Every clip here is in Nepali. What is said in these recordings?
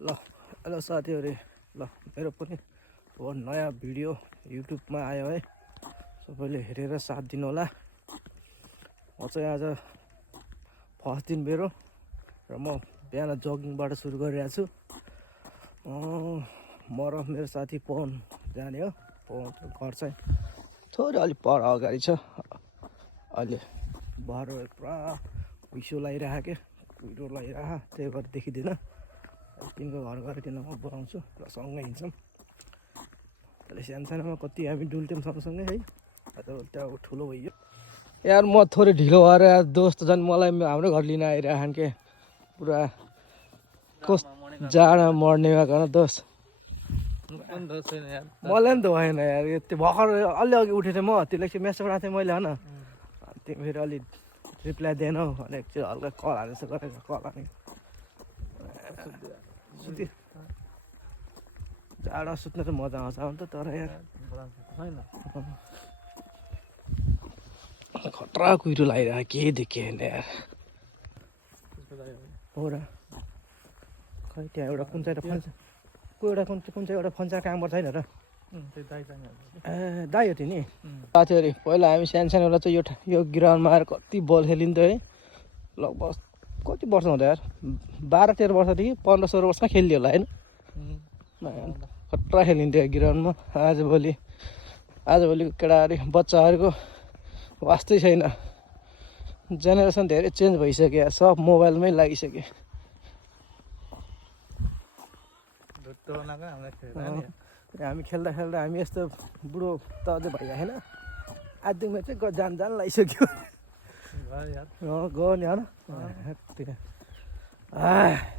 ल हेलो साथीहरू ल मेरो पनि अब नयाँ भिडियो युट्युबमा आयो है सबैले हेरेर साथ दिनु होला म चाहिँ आज फर्स्ट दिन मेरो र म बिहान जगिङबाट सुरु गरिरहेको छु म र मेरो साथी पवन जाने हो पवनको घर चाहिँ थोरै अलि पर अगाडि छ अहिले बाह्र पुरा हुइसो लगाइरहेको के कुहिरो लगाइरह त्यही भएर देखिँदैन तिनको घर गएर तिनीलाई म बोलाउँछु र सँगै हिँड्छौँ त्यसले सानसानोमा कति हामी डुल्थ्यौँ सँगसँगै है अहिले त्यहाँ ठुलो भइयो यार म थोरै ढिलो भएर दोस्त झन् मलाई हाम्रो घर लिन आइरहेन् के पुरा कस जाडो मर्ने भएको न दोस्त मलाई नि त भएन यार त्यो भर्खर अलि अघि उठेको थिएँ म त्यसले चाहिँ मेसेज पठाएको थिएँ मैले होइन तिमी फेरि अलि रिप्लाई दिएनौ अनि एकचोटि हल्का कल हाने जस्तो गरेर कल हाने जाडो सुत्न चाहिँ मजा आउँछ अन्त तर यार खतरा कुहिरो लगाइरहेको केही देखेन यार हो र खै त्यहाँ एउटा कुन चाहिँ कुन चाहिँ एउटा फन्सा काम छैन र ए दाइ हो नि साथीहरू पहिला हामी सानो चाहिँ यो ग्राउन्डमा आएर कति बल खेलिन्थ्यो है लगभग कति वर्ष हुँदा यार 12-13 वर्षदेखि 15-16 वर्षमा खेलिदियो होला होइन खतरा खेलिन्थ्यो ग्राउन्डमा आजभोलिको केटाहरू बच्चाहरूको वास्तै छैन जेनेरेसन धेरै चेन्ज भइसक्यो सब मोबाइलमै लागिसक्यो हामी खेल्दा हामी यस्तो बुढो त अझै भइरहेको छैन आधुमा चाहिँ जान लागिसक्यो गयो नि होइन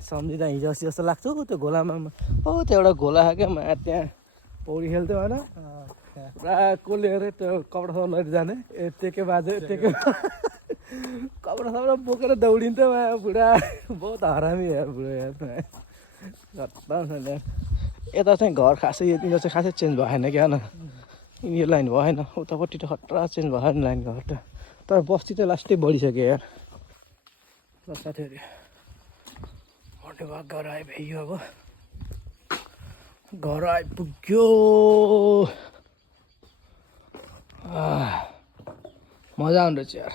सम्झिँदा हिजो अस्ति जस्तो लाग्छ त्यो घोलामा हो त्यो एउटा घोला क्या त्यहाँ पौडी खेल्थ्यो होइन पुरा कसले अरे त्यो कपडा सपडा लिएर जाने टेके बाजे कपडा सपडा बोकेर दौडिन्थ्यो बुढा बहुत हरामी यार बुढो यार यता चाहिँ घर खासै यिनीहरू चाहिँ खासै चेन्ज भएन क्या न यिनीहरू लाइन भएन उतापट्टि त खतरा चेन्ज भयो नि लाइन घर त तर बस्ती चाहिँ लास्टै बढिसक्यो यार ल साथीहरू मर्निङ वाक गरेर आइपुग्यो अब घर आइपुग्यो मजा आउँदो रहेछ यार